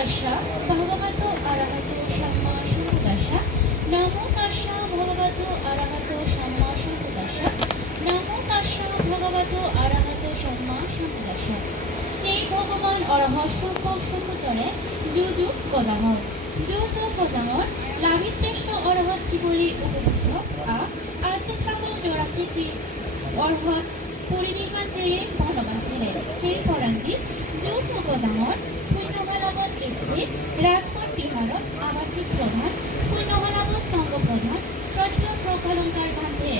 তাস্সা ভগবতো আরহাতো সাম্মা সম্বুদ্দাস্সা। নমো তাস্সা ভগবতো আরহাতো সাম্মা সম্বুদ্দাস্সা। নমো তাস্সা ভগবতো আরহাতো সাম্মা সম্বুদ্দাস্সা। সেই ভগবান অরহত সম্যক সম্বোধনে যুযু গদামর যুযু গদামর লাভি শ্রেষ্ঠ অরহত শিবলি উপবুদ্ধ আর্য শ্রাবণ 84 অরহত পরিনির্বাণ চেয়ে ভগবান ছিলেন। সেই পরাঙ্গী যুযু গদামর পুণ্যভালাবত এসছে রাজকোট বিহারত আবাসিক প্রধান পুণ্যভালাবত সঙ্গ প্রধান শ্রদ্ধেয় প্রকালঙ্কার বান্ধে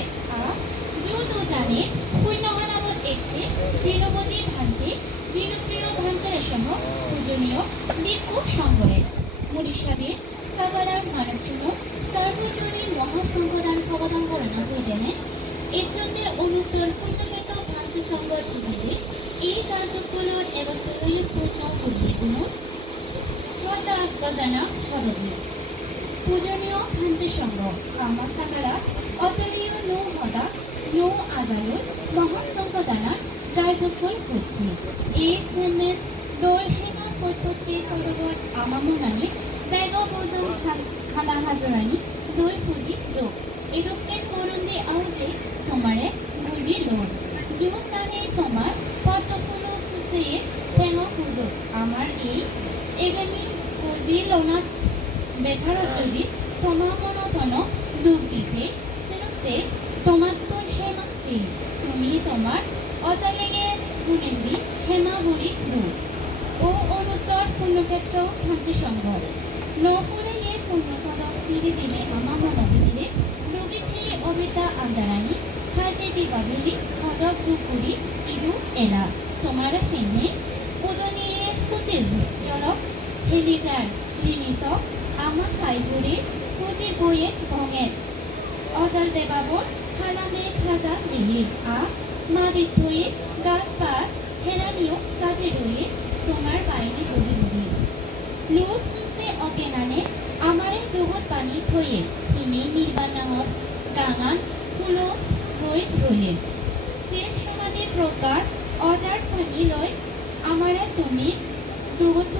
যুযু জানে পুণ্যভালাবত এসছে দীনবতী ভান্তি দীনপ্রিয় ভান্তারের সহ পূজনীয় ভিক্ষু সংগরে মুরিশাবীর সাবারার মানচিহ্ন সর্বজনীন মহাসংঘদান খবদাঙ্গরণা প্রদানে এর জন্য অনুত্তর পুণ্যগত ভান্তি সংগর বিভাগে এই কার্যগুলোর এবং পূর্ণ পূর্ণ শ্রদ্ধা প্রদানা করবে পূজনীয় ভান্তি সংঘ কামাসাগারা অতলীয় নৌ হদা নৌ আদালত মহাসংঘদানা দায়দখল করছে এই ধরনের দল সেনা পদ্ধতি সরবত আমামনানি বেগবোধন খানা হাজরানি দই পুজি দোক এদকের মরন্দে আউজে তোমারে বুঝি লোন যুবস্থানে তোমার পদ্মফুলো খুঁজে ঠেঙ খুঁজো আমার এই এগানি বুঝি লোনার বেধারত যদি তোমার মনোধন দুঃখ দিতে সেরতে তোমার তো হেমাচ্ছি তুমি তোমার অতালেয়ে গুণেন্দি হেমাবুড়ি দূর ও অনুত্তর পুণ্যক্ষেত্র শান্তি সংঘ নপুরে এ পুণ্যসদক সিঁড়ি দিনে আমা মনোবিদিরে রবিথি অবিতা আন্দারানি হাতে দিবাবিলি হদক দুপুরি ইদু এলা তোমার ফেনে উদনিয়ে ফুটিল জলক হেলিজার লিনিত আমা খাইপুরে ফুটি বইয়ে ভঙে অদল দেবাবর খালামে খাজা জিহির মাদি ধুয়ে গাছ পাত হেরানিও কাজে রয়ে তোমার বাইরে বলি বলি লুট নিতে অকেনানে আমারে দুহত পানি ধুয়ে ইনি নির্বাণাঙর ডাঙান ফুলো রই রয়ে প্রেম সমাধি প্রকার অজার পানি লয় আমারে তুমি দুহত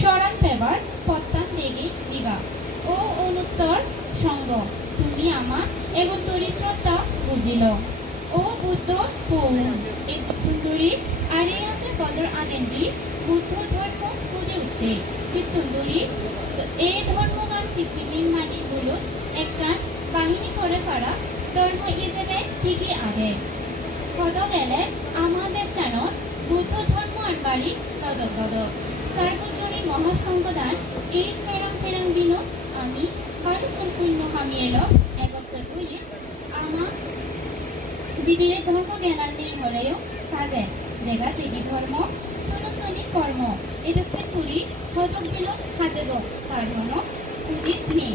সরান পেবার পত্তান দেগে দিবা ও অনুত্তর সঙ্গ তুমি আমার এবং তরি শ্রদ্ধা বুঝিল ও বুদ্ধ পৌন এই সুন্দরী আরে আছে কদর আনেন্দি বুদ্ধ ধর্ম বুঝে উঠতে সুন্দরী এই ধর্মগান পৃথিবীর মানিগুলো একটা বাহিনী করে পারা ধর্ম হিসেবে ঠিকই আগে কত গেলে আমাদের যেন বুদ্ধ ধর্ম আনবাড়ি তদক তদক সার্বজনীন মহাসংঘদান এই ফেরাং ফেরাং দিন আমি বাড়ি সম্পূর্ণ আমি এলো একত্র হয়ে আমার বিদিরে ধর্ম জ্ঞান নেই হলেও সাজে জায়গা থেকে ধর্ম সনাতনী কর্ম এদুকে পুরি হজক দিল সাজেব তার ধর্ম উদিত নেই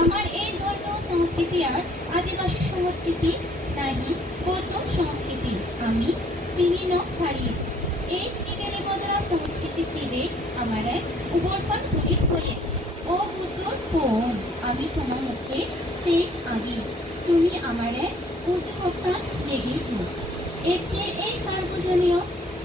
আমার এই ধর্ম সংস্কৃতি আর আদিবাসী সংস্কৃতি নাহি বৌদ্ধ সংস্কৃতি আমি বিভিন্ন পারি এই বিজ্ঞানী বদরা সংস্কৃতির তীরে আমার এক উবরপান পুরি হয়ে ও বুদ্ধ কোন আমি তোমার মুখে সেই আগে তুমি আমার এক উদ্যোক্তান জেগে এর চেয়ে এই সার্বজনীয়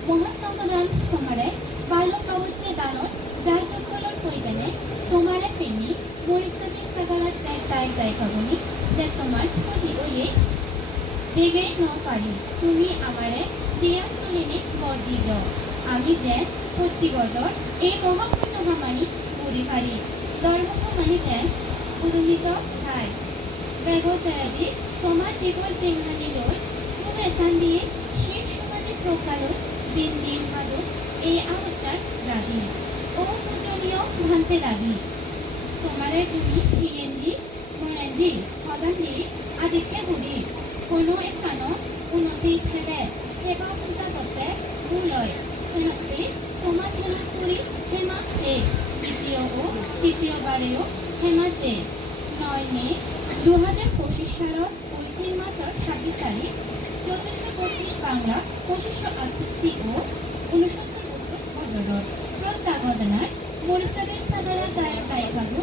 মহাসংঘদান তোমারে বাল্যকাবত্যে দানর দায়যোগ্যলর পরিবেনে তোমারে প্রেমী মরিত্তবিক সাগারাত তাই তাই কবনি যে তোমার ক্ষতি হয়ে দেগে ন পারি তুমি আমারে দিয়া তুলিনি বর দিল আমি যে প্রতি বছর এই মহাপুণ্য ভামানি পড়ি পারি ধর্মভামানি যেন উদমিত খায় ব্যবসায়ী তোমার জীবন চিহ্নানি লই খুব এখান দিয়ে শেষ সমাধি প্রকারত দিন দিন ভাদত এই আলোচার দাবি ও পূজনীয় ভান্তে দাবি তোমারে তুমি হিয়েন্দি ময়েন্দি হদান্দি আদিকে বুড়ি কোনো এখানো উন্নতি ছেড়ে সেবা পূজা করতে ভুলয় সেনতে তোমার জন্য করি হেমা সে দ্বিতীয় ও তৃতীয়বারেও হেমা সে 9 মে 2025 সালের 3 মাসের 26 তারিখ 1432 বাংলা 2568 ও 69 বছর শ্রদ্ধা ঘটনায় মরিসাবের সাধারা দায়ের দায়িত্ব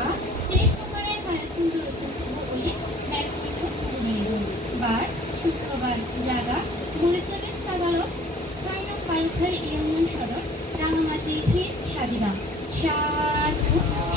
আর সেই কুমারের মায়ের সুন্দর বলে ব্যাখ্যিত বার শুক্রবার জায়গা মরিসাবের সাধারণ 6 নং পালখার ইউনিয়ন সদর রাঙামাটি হির সাদিরাম সাধু